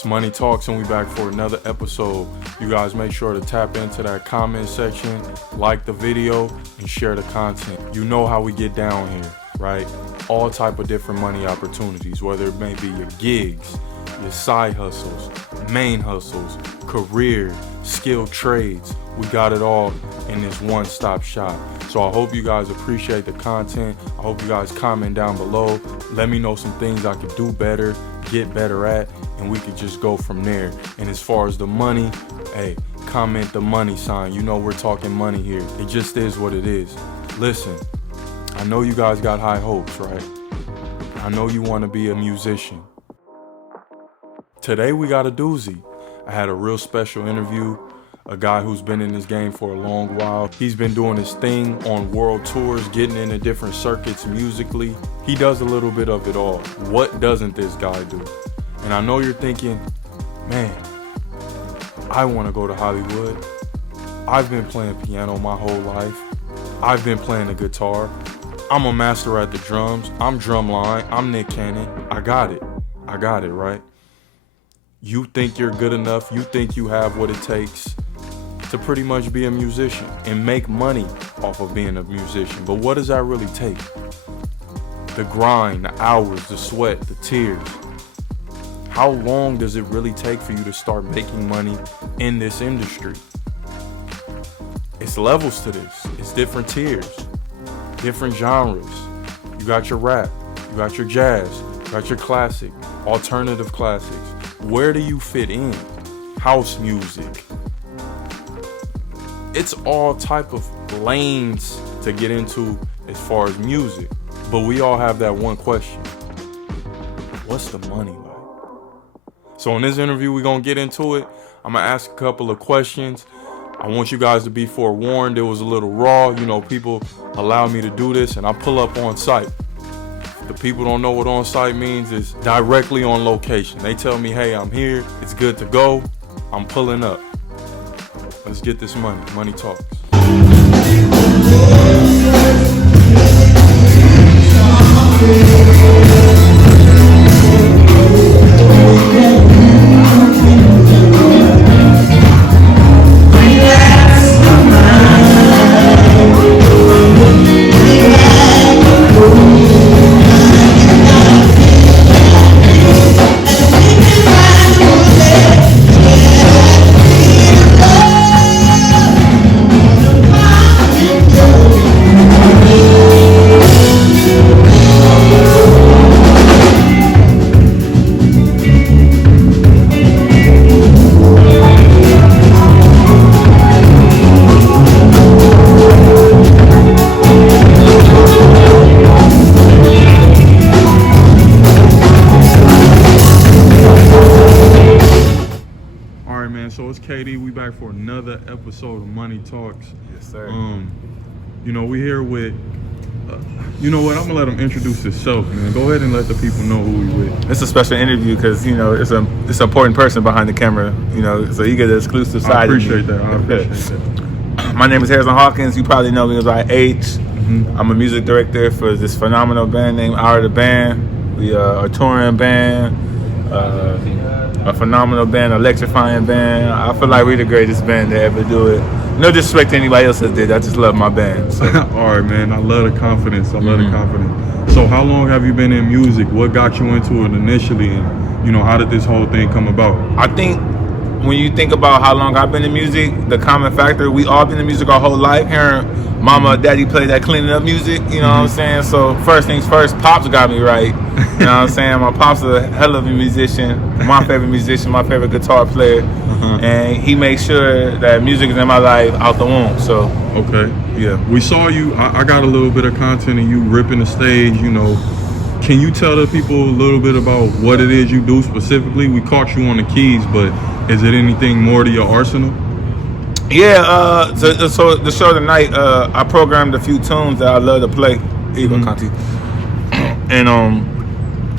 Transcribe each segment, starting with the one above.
It's Money Talks, and we back for another episode. You guys make sure to tap into that comment section, like the video, and share the content. You know how we get down here, right? All type of different money opportunities, whether it may be your gigs, your side hustles, main hustles, career, skilled trades. We got it all in this one-stop shop. So I hope you guys appreciate the content. I hope you guys comment down below. Let me know some things I could do better, get better at, and we could just go from there. And as far as the money, hey, comment the money sign. You know we're talking money here. It just is what it is. Listen, I know you guys got high hopes, right? I know you want to be a musician. Today we got a doozy. I had a real special interview. A guy who's been in this game for a long while. He's been doing his thing on world tours, getting into different circuits musically. He does a little bit of it all. What doesn't this guy do? And I know you're thinking, man, I want to go to Hollywood. I've been playing piano my whole life. I've been playing the guitar. I'm a master at the drums. I'm drumline. I'm Nick Cannon. I got it, right? You think you're good enough. You think you have what it takes to pretty much be a musician and make money off of being a musician. But what does that really take? The grind, the hours, the sweat, the tears. How long does it really take for you to start making money in this industry? It's levels to this. It's different tiers, different genres. You got your rap, you got your jazz, you got your classic, alternative classics. Where do you fit in? House music. It's all type of lanes to get into as far as music. But we all have that one question. What's the money like? So in this interview, we're going to get into it. I'm going to ask a couple of questions. I want you guys to be forewarned. It was a little raw. You know, people allow me to do this, and I pull up on site. If the people don't know what on site means, it's directly on location. They tell me, hey, I'm here. It's good to go. I'm pulling up. Let's get this money. Money talks. We back for another episode of Money Talks. Yes, sir. You know, we here with, you know what, I'm gonna let him introduce himself, man. Go ahead and let the people know who we with. It's a special interview because, you know, it's an important person behind the camera, you know, so you get the exclusive side. I appreciate that. My name is Harrison Hawkins. You probably know me as I H. Mm-hmm. I'm a music director for this phenomenal band named Our the Band. We are a touring band. A phenomenal band, electrifying band. I feel like we're the greatest band to ever do it. No disrespect to anybody else that did. I just love my band. So. All right, man. I love the confidence. The confidence. So how long have you been in music? What got you into it initially? And, you know, how did this whole thing come about? I think when you think about how long I've been in music, the common factor, we all been in music our whole life. Hearing mama or daddy play that cleaning up music, you know what I'm saying? So first things first, Pops got me right. You know what I'm saying? My Pops is a hell of a musician, my favorite guitar player. And he makes sure that music is in my life out the womb, so. Okay. Yeah. We saw you, I got a little bit of content of you ripping the stage, you know. Can you tell the people a little bit about what it is you do specifically? We caught you on the keys, but is it anything more to your arsenal? Yeah, so the show tonight, I programmed a few tunes that I love to play. Here you go, Conti. And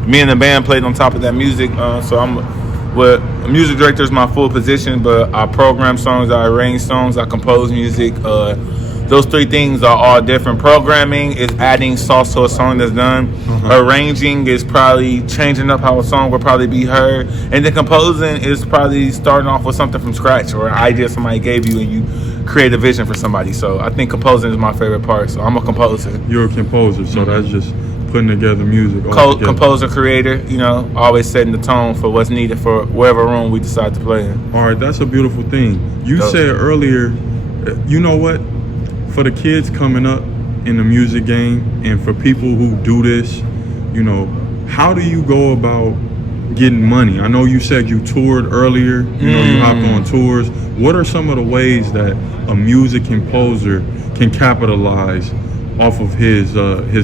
me and the band played on top of that music. So a music director is my full position, but I program songs, I arrange songs, I compose music. Those three things are all different. Programming is adding sauce to a song that's done. Arranging is probably changing up how a song will probably be heard. And then composing is probably starting off with something from scratch or an idea somebody gave you and you create a vision for somebody. So I think composing is my favorite part. So I'm a composer. You're a composer, so that's just putting together music. Composer, creator, you know, always setting the tone for what's needed for whatever room we decide to play in. All right, that's a beautiful thing. You said earlier, you know what? For the kids coming up in the music game and for people who do this, you know, how do you go about getting money? I know you said you toured earlier, you know, you hopped on tours. What are some of the ways that a music composer can capitalize off of his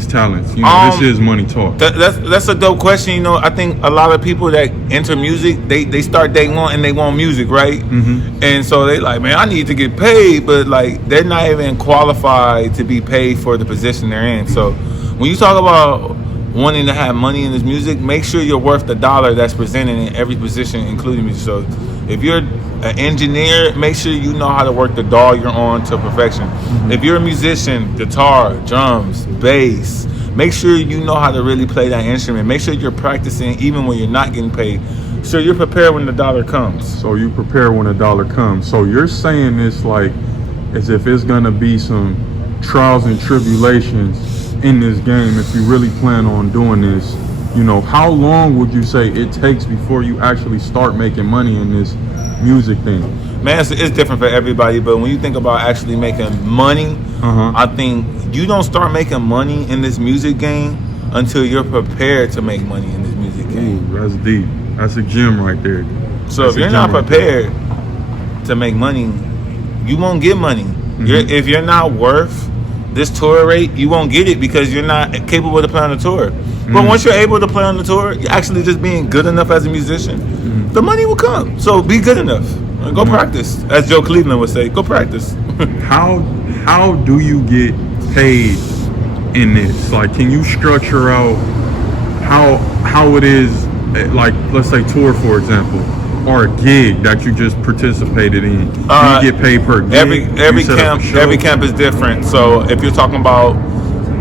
talents? You know, this is money talk. That's a dope question. You know, I think a lot of people that enter music, they start day one and they want music, right? And so they like, man, I need to get paid, but like they're not even qualified to be paid for the position they're in. So when you talk about wanting to have money in this music, make sure you're worth the dollar that's presented in every position, including music. So if you're an engineer, make sure you know how to work the DAW you're on to perfection. If you're a musician, guitar, drums, bass, make sure you know how to really play that instrument. Make sure you're practicing even when you're not getting paid. So you're prepared when the dollar comes. So you prepare when the dollar comes. So you're saying this like as if it's gonna be some trials and tribulations in this game if you really plan on doing this. You know, how long would you say it takes before you actually start making money in this music thing? Man, it's different for everybody, but when you think about actually making money, I think you don't start making money in this music game until you're prepared to make money in this music game. Ooh, that's deep. That's a gem right there. So if you're not prepared to make money, you won't get money. If you're not worth this tour rate, you won't get it because you're not capable to play on the tour. But once you're able to play on the tour, you're actually just being good enough as a musician, the money will come. So be good enough. Go practice. As Joe Cleveland would say, go practice. How do you get paid in this? Like, can you structure out how it is, like, let's say tour, for example, or a gig that you just participated in? Do you get paid per gig? Every camp is different. So if you're talking about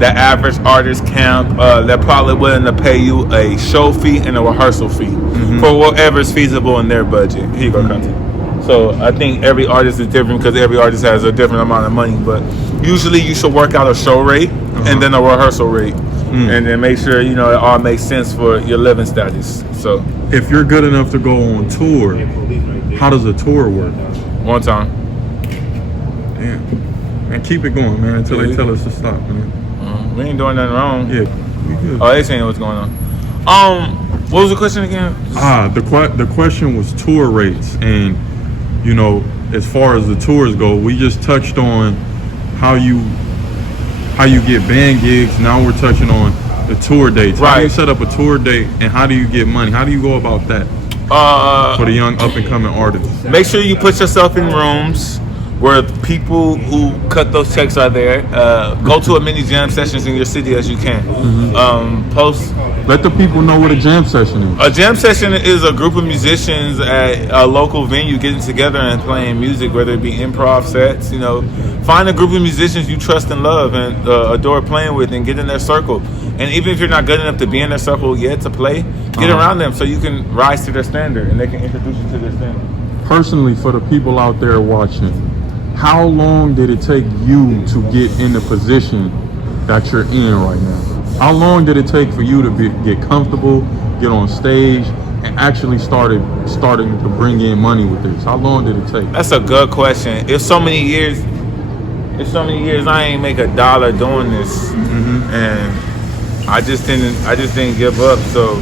the average artist camp, they're probably willing to pay you a show fee and a rehearsal fee for whatever's feasible in their budget. Here you go, Conte. So I think every artist is different because every artist has a different amount of money. But usually you should work out a show rate and then a rehearsal rate, and then make sure, you know, it all makes sense for your living status. So if you're good enough to go on tour, how does a tour work? One time. Damn. And keep it going, man, until they tell us to stop, man. We ain't doing nothing wrong. Yeah, we good. Oh, they saying what's going on. What was the question again? The question was tour rates, and you know, as far as the tours go, we just touched on how you get band gigs. Now we're touching on the tour dates. Right. How do you set up a tour date, and how do you get money? How do you go about that for the young up and coming artists? Make sure you put yourself in rooms where people who cut those checks are there. Go to as many jam sessions in your city as you can. Let the people know what a jam session is. A jam session is a group of musicians at a local venue getting together and playing music, whether it be improv sets. You know, find a group of musicians you trust and love and adore playing with, and get in their circle. And even if you're not good enough to be in their circle yet to play, get around them so you can rise to their standard and they can introduce you to their standard. Personally, for the people out there watching, how long did it take you to get in the position that you're in right now? How long did it take for you to get comfortable, get on stage, and actually starting to bring in money with this? How long did it take? That's a good question. It's so many years I ain't make a dollar doing this, and I just didn't give up. So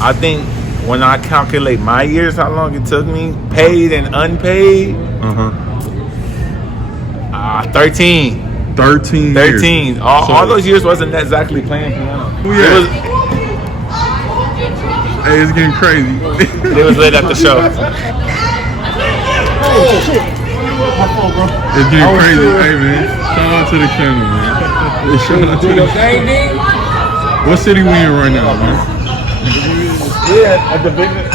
I think when I calculate my years, how long it took me, paid and unpaid, 13. 13 years. All those years wasn't exactly playing piano. Hey, it's getting crazy. It was lit at the show. It's getting crazy. Hey, man. Shout out to the camera, man. Shout out to the camera. What city we in right now, man? Yeah, at the business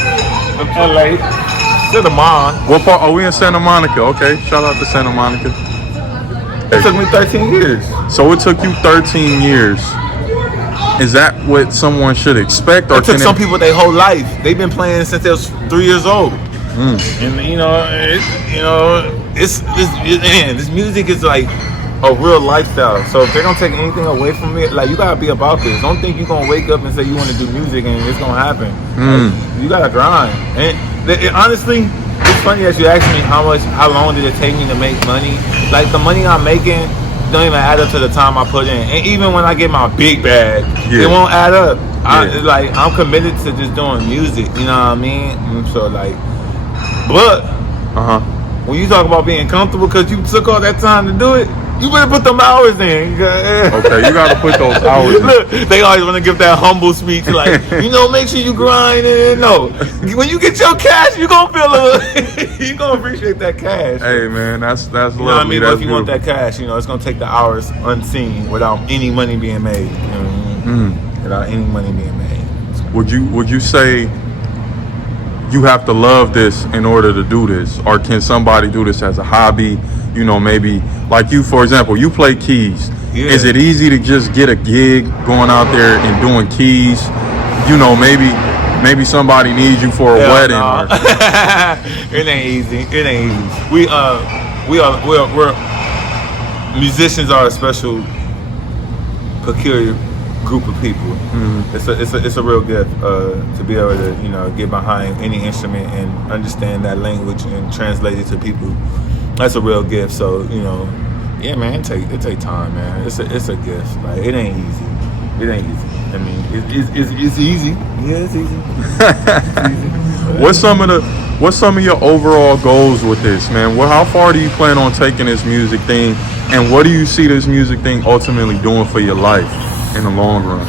of LA. Santa Monica. What part? Are we in Santa Monica? Okay. Shout out to Santa Monica. It took me 13 years. So it took you 13 years. Is that what someone should expect? Or It took some people their whole life. They've been playing since they was 3 years old. And this music is like a real lifestyle. So if they're gonna take anything away from it, like, you gotta be about this. Don't think you're gonna wake up and say you want to do music and it's gonna happen. Like, you gotta grind. And honestly, it's funny that you asked me how long did it take me to make money. Like, the money I'm making don't even add up to the time I put in. And even when I get my big bag, it won't add up. I'm committed to just doing music. You know what I mean? And so like, but when you talk about being comfortable because you took all that time to do it, you better put them hours in. Okay, you gotta put those hours in. Look, they always want to give that humble speech, like, make sure you grind. No, when you get your cash, you gonna feel you gonna appreciate that cash. Hey man, that's You know what I lovely. mean? That's But if you want that cash, it's gonna take the hours unseen without any money being made. You know what I mean? Without any money being made. Would you say you have to love this in order to do this, or can somebody do this as a hobby? Maybe like you, for example, you play keys. Yeah. Is it easy to just get a gig going out there and doing keys? Maybe somebody needs you for a wedding. No. It ain't easy. It ain't easy. We're musicians are a special, peculiar group of people. It's a real gift to be able to get behind any instrument and understand that language and translate it to people. That's a real gift. So yeah, man, it take time, man. It's a gift. Like, it ain't easy. It ain't easy. I mean, it's easy. Yeah, it's easy. What's some of your overall goals with this, man? How far do you plan on taking this music thing, and what do you see this music thing ultimately doing for your life in the long run?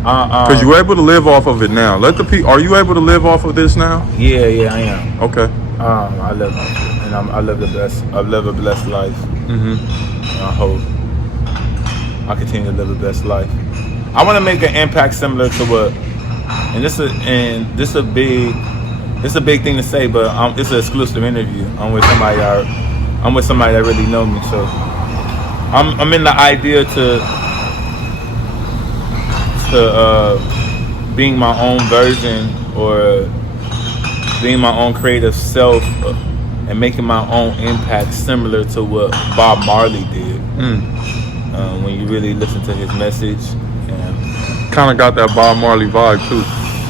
Because you're able to live off of it now. Are you able to live off of this now? Yeah, I am. Okay. I live off it, and I live a blessed life. I hope I continue to live a best life. I want to make an impact similar to what, and this is a big thing to say, but it's an exclusive interview. I'm with somebody that really know me, so I'm in the idea to being my own version, or being my own creative self, and making my own impact similar to what Bob Marley did. When you really listen to his message, kind of got that Bob Marley vibe too.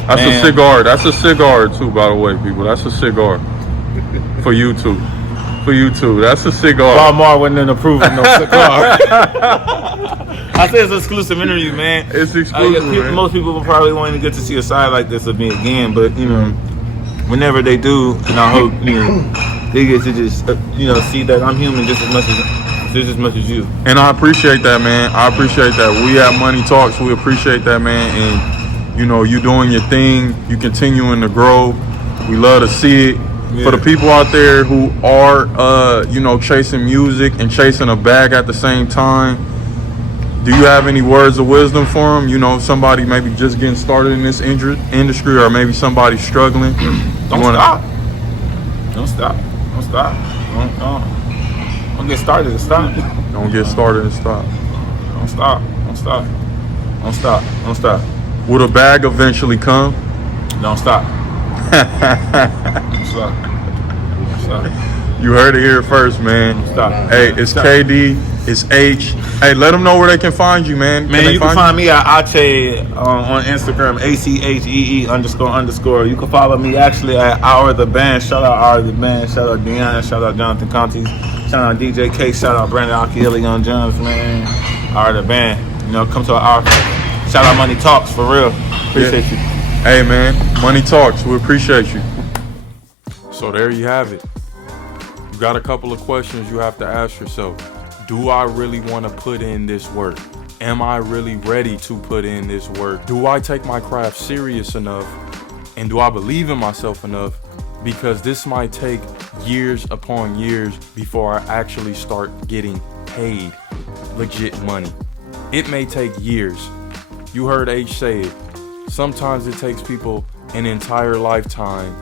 That's a cigar. That's a cigar too, by the way, people. That's a cigar for you too. That's a cigar. Bob Marley wasn't approving no cigar. I say it's an exclusive interview, man. It's exclusive. Man. Most people will probably want to get to see a side like this of me again, but whenever they do, and I hope they get to just see that I'm human just as much as you. And I appreciate that, man. I appreciate that. We at Money Talks. We appreciate that, man. And you doing your thing. You continuing to grow. We love to see it. Yeah. For the people out there who are chasing music and chasing a bag at the same time, do you have any words of wisdom for them? Somebody maybe just getting started in this industry, or maybe somebody struggling. Don't stop. Don't get started and stop. Don't get started and stop. Don't stop. Will the bag eventually come? Don't stop. Don't stop. You heard it here first, man. Don't stop. Hey, it's KD. It's H. Hey, let them know where they can find you, man. Man, you can find me at Ache on Instagram, ACHEE__. You can follow me actually at Hour the Band. Shout out Hour the Band. Shout out Deanna. Shout out Jonathan Contes. Shout out DJ K. Shout out Brandon Akieli on Jones, man. Hour the Band. Come to our shout out Money Talks, for real. Appreciate you. Hey, man. Money Talks. We appreciate you. So there you have it. You got a couple of questions you have to ask yourself. Do I really want to put in this work? Am I really ready to put in this work? Do I take my craft serious enough? And do I believe in myself enough? Because this might take years upon years before I actually start getting paid legit money. It may take years. You heard H say it. Sometimes it takes people an entire lifetime.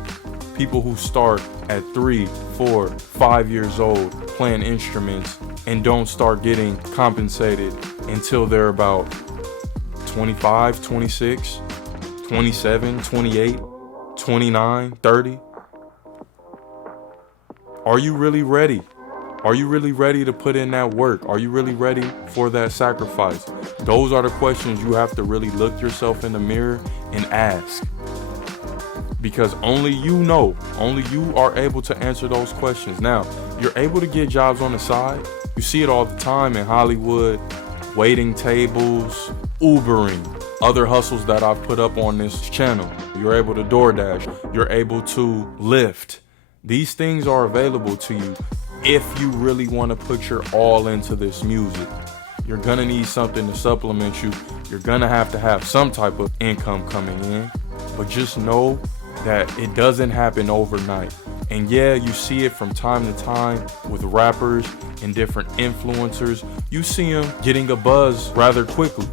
People who start at 3, 4, 5 years old playing instruments and don't start getting compensated until they're about 25, 26, 27, 28, 29, 30. Are you really ready? Are you really ready to put in that work? Are you really ready for that sacrifice? Those are the questions you have to really look yourself in the mirror and ask. Because only you know, only you are able to answer those questions. Now, you're able to get jobs on the side. You see it all the time in Hollywood, waiting tables, Ubering, other hustles that I've put up on this channel. You're able to DoorDash, you're able to Lyft. These things are available to you if you really want to put your all into this music. You're gonna need something to supplement you. You're gonna have to have some type of income coming in, but just know that it doesn't happen overnight. And yeah, you see it from time to time with rappers and different influencers. You see them getting a buzz rather quickly,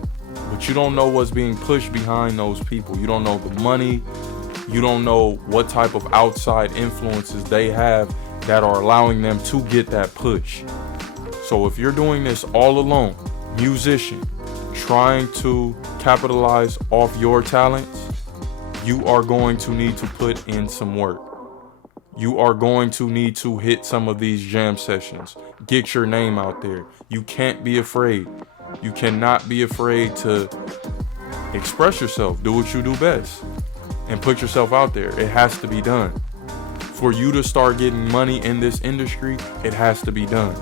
but you don't know what's being pushed behind those people. You don't know the money. You don't know what type of outside influences they have that are allowing them to get that push. So if you're doing this all alone, musician, trying to capitalize off your talents, you are going to need to put in some work. You are going to need to hit some of these jam sessions. Get your name out there. You can't be afraid. You cannot be afraid to express yourself. Do what you do best and put yourself out there. It has to be done. For you to start getting money in this industry, it has to be done.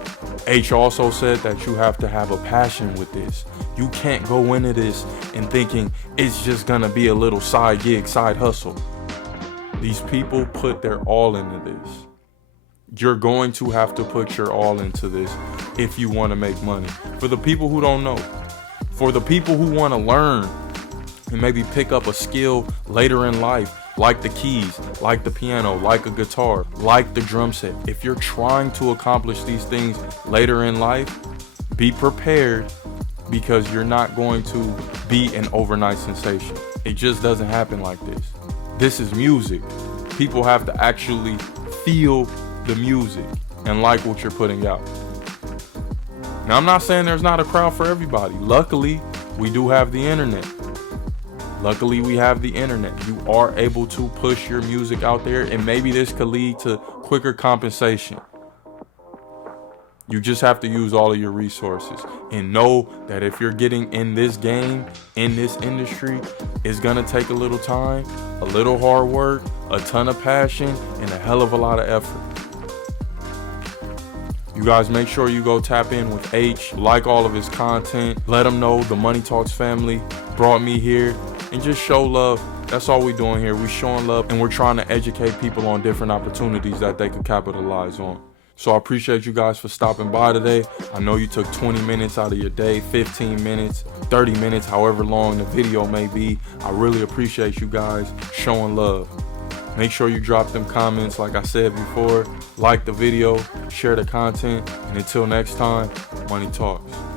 H also said that you have to have a passion with this. You can't go into this and thinking it's just gonna be a little side gig, side hustle. These people put their all into this. You're going to have to put your all into this if you want to make money. For the people who don't know, for the people who want to learn and maybe pick up a skill later in life, like the keys, like the piano, like a guitar, like the drum set. If you're trying to accomplish these things later in life, be prepared, because you're not going to be an overnight sensation. It just doesn't happen like this. This is music. People have to actually feel the music and like what you're putting out. Now, I'm not saying there's not a crowd for everybody. Luckily, we do have the internet. Luckily, we have the internet. You are able to push your music out there, and maybe this could lead to quicker compensation. You just have to use all of your resources and know that if you're getting in this game, in this industry, it's gonna take a little time, a little hard work, a ton of passion, and a hell of a lot of effort. You guys make sure you go tap in with H, like all of his content, let him know the Money Talks family brought me here, and just show love. That's all we're doing here. We're showing love, and we're trying to educate people on different opportunities that they could capitalize on. So I appreciate you guys for stopping by today. I know you took 20 minutes out of your day, 15 minutes, 30 minutes, however long the video may be. I really appreciate you guys showing love. Make sure you drop them comments like I said before. Like the video, share the content, and until next time, Money Talks.